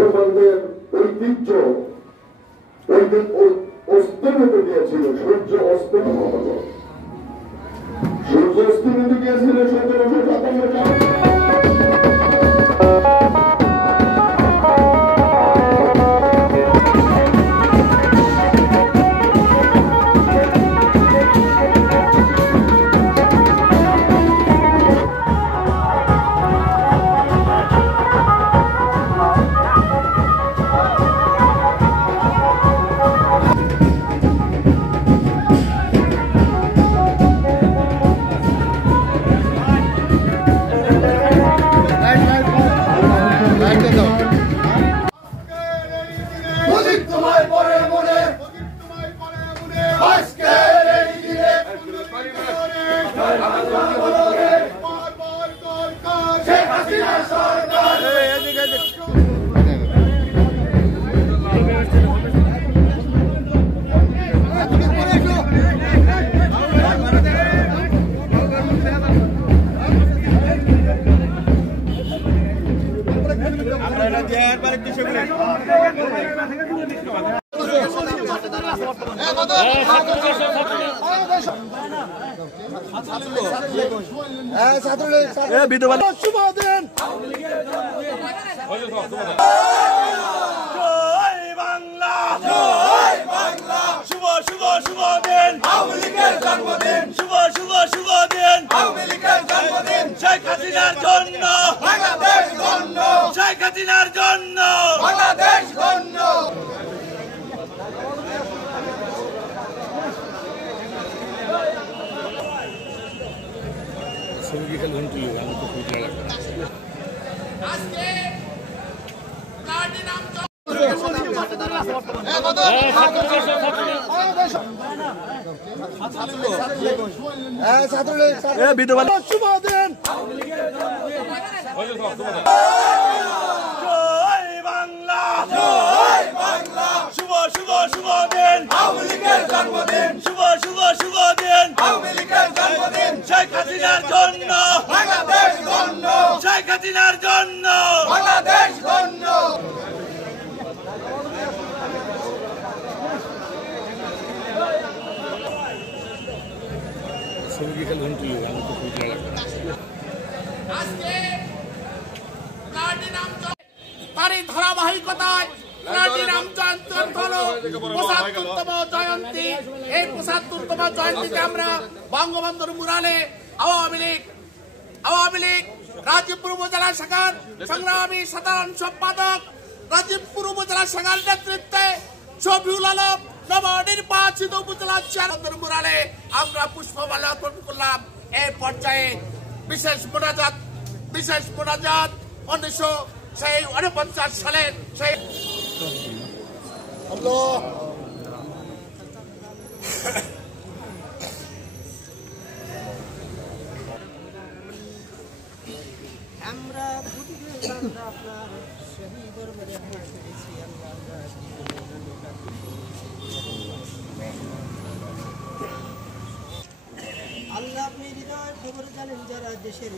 মুসলমানদের ঐতিহ্য ওই দিন অস্তমিত গিয়েছিল। সূর্য অস্তমিত গিয়েছিল 1757 সালে। তারই ধারাবাহিকতায় জয়ন্তী, এই ৭৫তম জয়ন্তীতে আমরা বঙ্গবন্ধুর মুরালে আওয়ামী লীগ রাজীবপুর উপজেলা শাখার সংগ্রামী সাধারণ সম্পাদক, রাজীবপুর উপজেলা শাখার নেতৃত্বে শফিউল আলম নবনির্বাচিত উপজেলা চেয়ারম্যানের মুরালে আমরা পুষ্পমাল্য অর্পণ করলাম। এই পর্যায়ে বিশেষ মোনাজাত 1949 সালের সেই আমরা আপনার সেই দরবারে পেরেছি। আল্লাহ আপনি হৃদয় খবর জানেন যারা দেশের